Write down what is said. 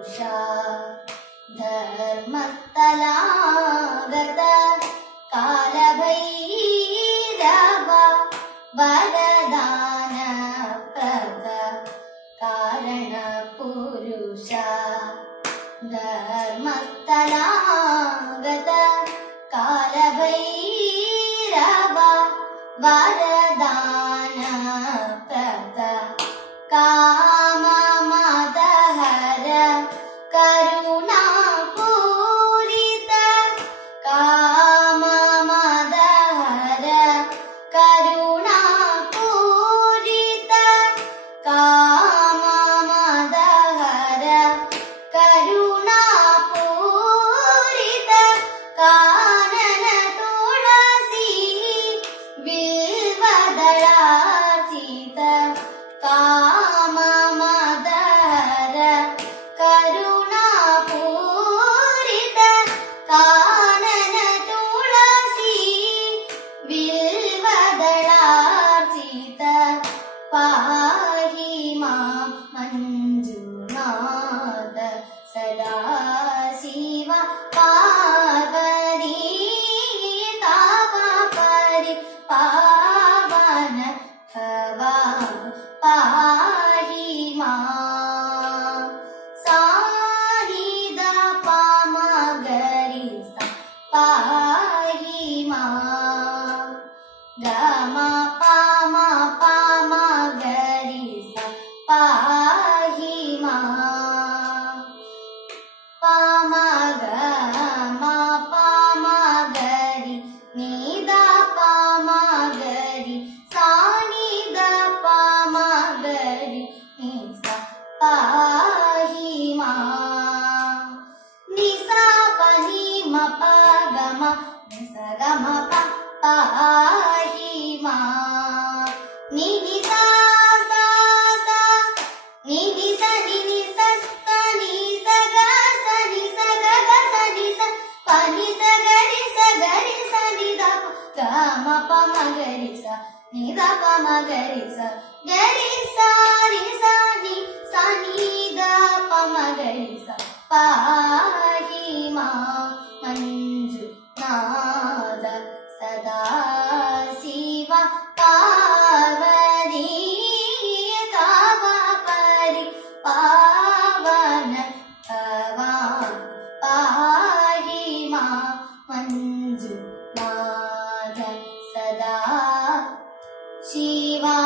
पुरुषा धर्मस्थलागत कालभैरव वरदानप्रद कारणपुरुषा धर्मस्थलागत कालभैरव वरदानप्रद ला గమ పామ పామ గరి పాహి మా పామ గమ పామ గరి నీద పామ గరి సానిద పామ గరి నీ పాహి మా నిసా పని మప గమ నిస గమ పా మా నిధి సా సా నిధి సా నిధి సా ని సగా సని సగా సని స పని సగరి సగరి సని ద గమ ప మగరి స ని ద ప మగరి స గరి సా రి సా ని సని ద ప మగరి స పా மஞ்சு மாதன் சதா. சிவா